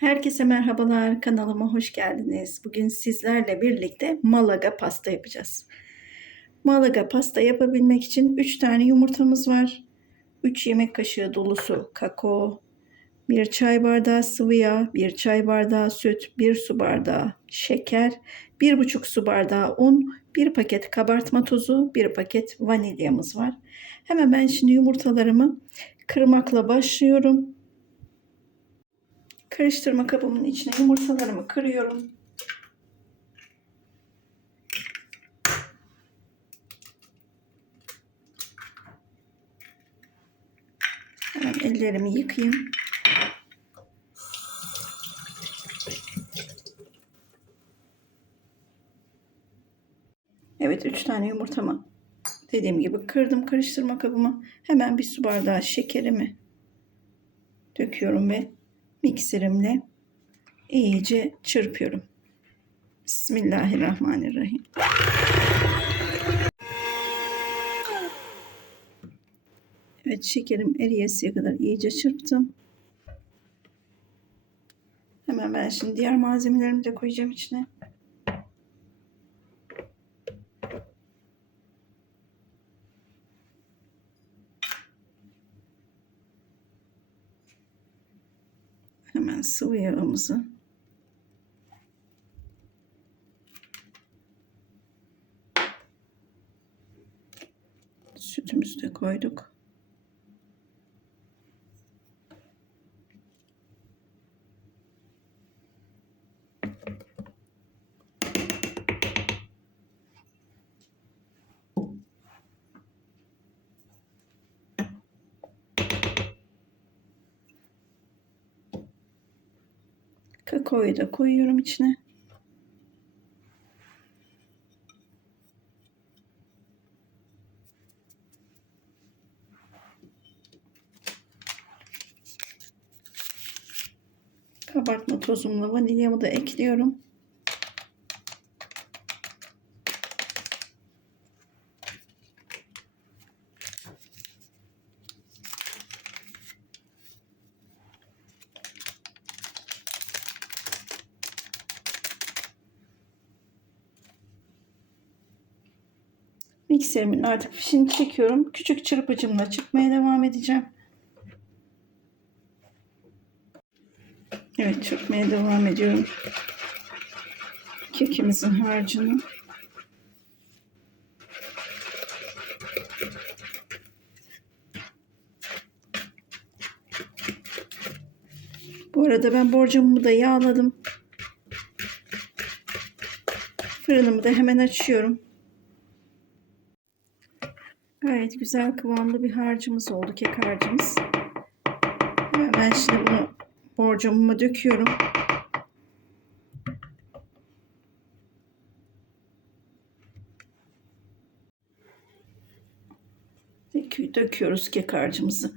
Herkese merhabalar, kanalıma hoş geldiniz. Bugün sizlerle birlikte Malaga pasta yapacağız. Malaga pasta yapabilmek için 3 tane yumurtamız var. 3 yemek kaşığı dolusu kakao, 1 çay bardağı sıvı yağ, 1 çay bardağı süt, 1 su bardağı şeker, 1,5 su bardağı un, 1 paket kabartma tozu, 1 paket vanilyamız var. Hemen ben şimdi yumurtalarımı kırmakla başlıyorum. Karıştırma kabımın içine yumurtalarımı kırıyorum. Hemen ellerimi yıkayayım. Evet 3 tane yumurtamı dediğim gibi kırdım karıştırma kabıma. Hemen bir su bardağı şekerimi döküyorum ve mikserimle iyice çırpıyorum. Bismillahirrahmanirrahim. Evet şekerim eriyesiye kadar iyice çırptım. Hemen ben şimdi diğer malzemelerimi de koyacağım içine. Hemen sıvı yağımızı sütümüzü de koyduk. Kakaoyu da koyuyorum içine. Kabartma tozumla vanilyamı da ekliyorum. Mikserimin artık fişini çekiyorum. Küçük çırpıcımla çıkmaya devam edeceğim. Evet çırpmaya devam ediyorum. Kekimizin harcını. Bu arada ben borcamımı da yağladım. Fırınımı da hemen açıyorum. Gayet güzel kıvamlı bir harcımız oldu. Kek harcımız. Ben şimdi bunu borcamıma döküyorum. Döküyoruz kek harcımızı.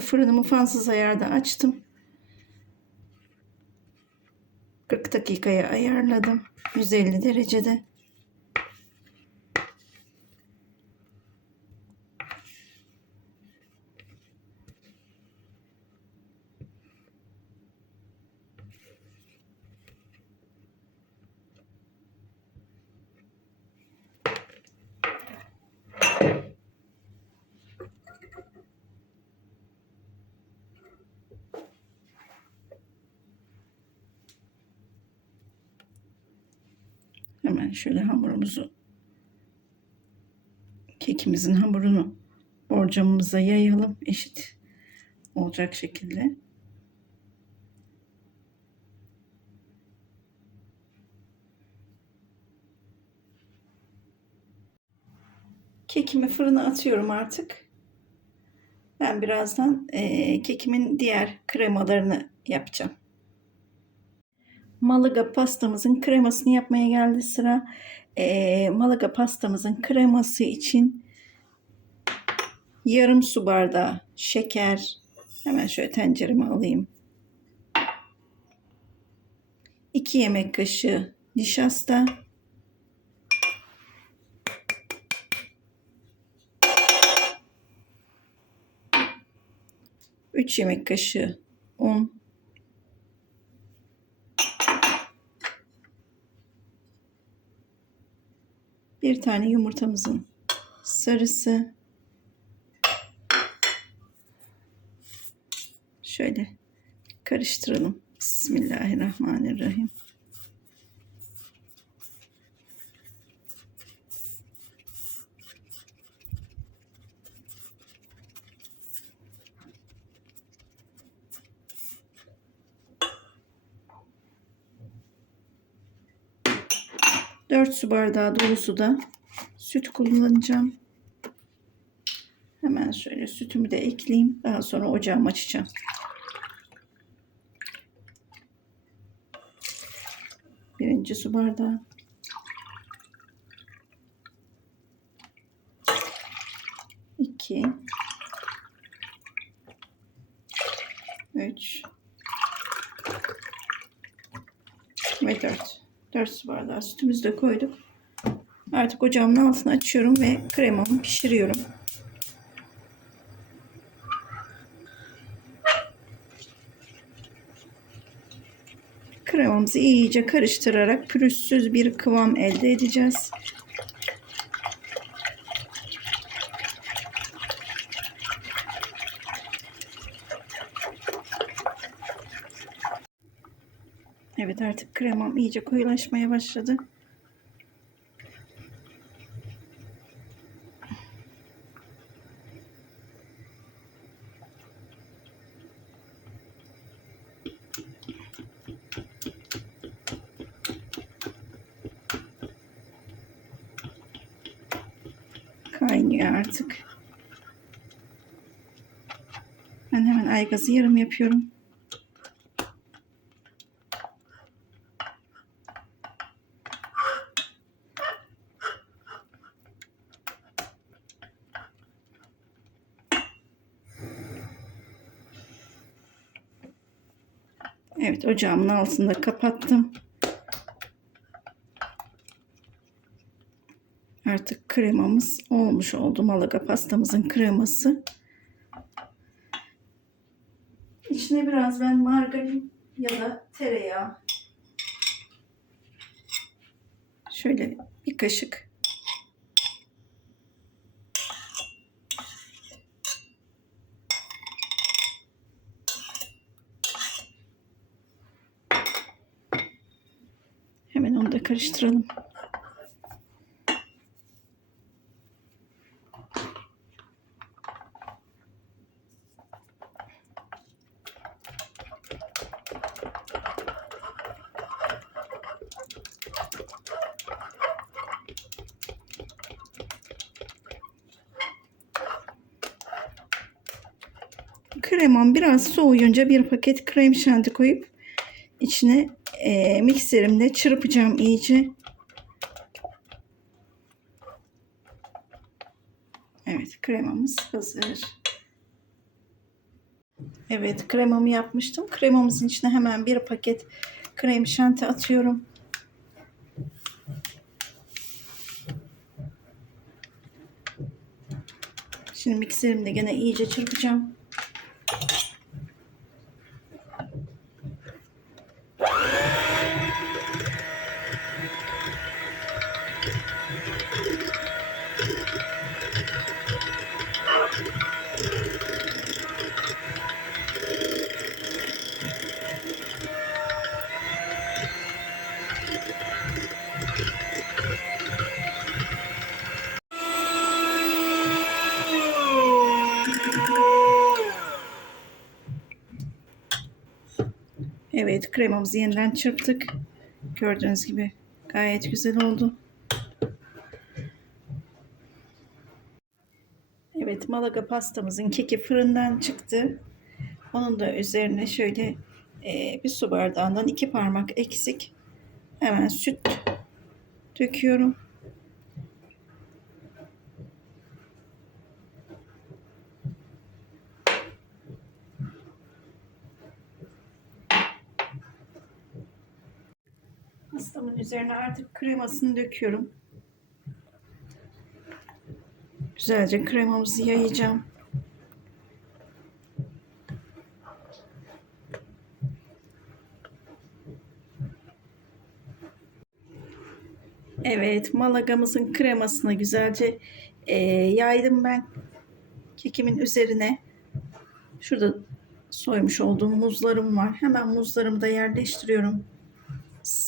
Arada fırınımı fansız ayarda açtım. 40 dakikaya ayarladım. 150 derecede. Hemen şöyle hamurumuzu kekimizin hamurunu borcamımıza yayalım eşit olacak şekilde. Kekimi fırına atıyorum artık. Ben birazdan e, kekimin diğer kremalarını yapacağım. Malaga pastamızın kremasını yapmaya geldi sıra. E, Malaga pastamızın kreması için yarım su bardağı şeker. Hemen şöyle tencereme alayım. 2 yemek kaşığı nişasta, üç yemek kaşığı un, bir tane yumurtamızın sarısı, şöyle karıştıralım. Bismillahirrahmanirrahim. Dört su bardağı dolusu da süt kullanacağım. Hemen şöyle sütümü de ekleyeyim. Daha sonra ocağımı açacağım. Birinci su bardağı. İki. Üç. Ve su bardağı sütümüzü de koyduk. Artık ocağımın altını açıyorum ve kremamı pişiriyorum. Kremamızı iyice karıştırarak pürüzsüz bir kıvam elde edeceğiz. Evet artık kremam iyice koyulaşmaya başladı. Kaynıyor artık. Ben hemen aygazı yarım yapıyorum. Evet ocağımın altında kapattım. Artık kremamız olmuş oldu. Malaga pastamızın kreması. İçine biraz ben margarin ya da tereyağı şöyle bir kaşık Hemen onu da karıştıralım. Kremam biraz soğuyunca bir paket krem şanti koyup içine e, mikserimle çırpacağım iyice. Evet kremamız hazır. Evet kremamı yapmıştım. Kremamızın içine hemen bir paket krem şanti atıyorum. Şimdi mikserimde gene iyice çırpacağım. Evet kremamızı yeniden çırptık. Gördüğünüz gibi gayet güzel oldu. Evet Malaga pastamızın keki fırından çıktı. Onun da üzerine şöyle e, bir su bardağından iki parmak eksik hemen süt döküyorum. Pastamın üzerine artık kremasını döküyorum. Güzelce kremamızı yayacağım. Evet, malagamızın kremasını güzelce e, yaydım ben kekimin üzerine. Şurada soymuş olduğum muzlarım var. Hemen muzlarımı da yerleştiriyorum.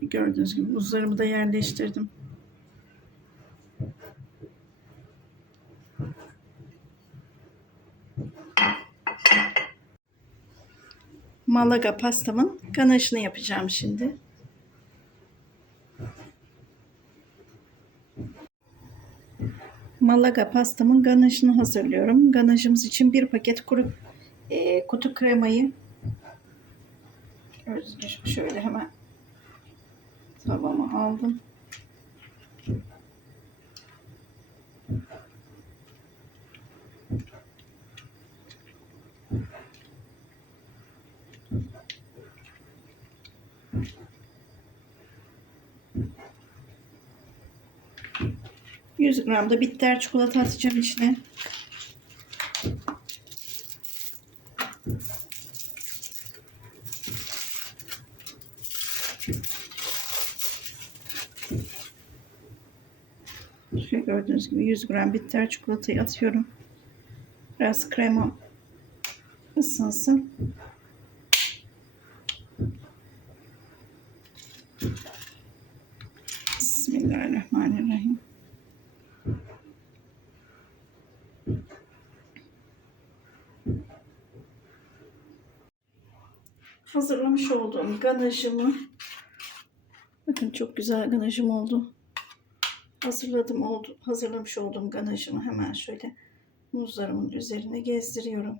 gördüğünüz gibi muzlarımı da yerleştirdim. Malaga pastamın ganajını yapacağım şimdi. Malaga pastamın ganajını hazırlıyorum. Ganajımız için bir paket kuru e, kutu kremayı şöyle hemen tavama aldım. Yüz gram da bitter çikolata atacağım içine. Şöyle gördüğünüz gibi 100 gram bitter çikolatayı atıyorum. Biraz krema ısınsın. Bismillahirrahmanirrahim. Hazırlamış olduğum ganajımı bakın çok güzel ganajım oldu hazırladım oldu hazırlamış olduğum ganajımı hemen şöyle muzlarımın üzerine gezdiriyorum.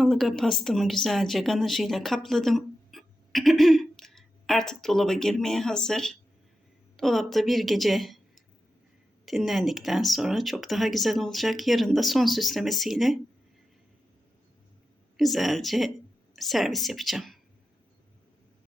Malaga pastamı güzelce ganajıyla kapladım. Artık dolaba girmeye hazır. Dolapta bir gece dinlendikten sonra çok daha güzel olacak. Yarın da son süslemesiyle güzelce servis yapacağım.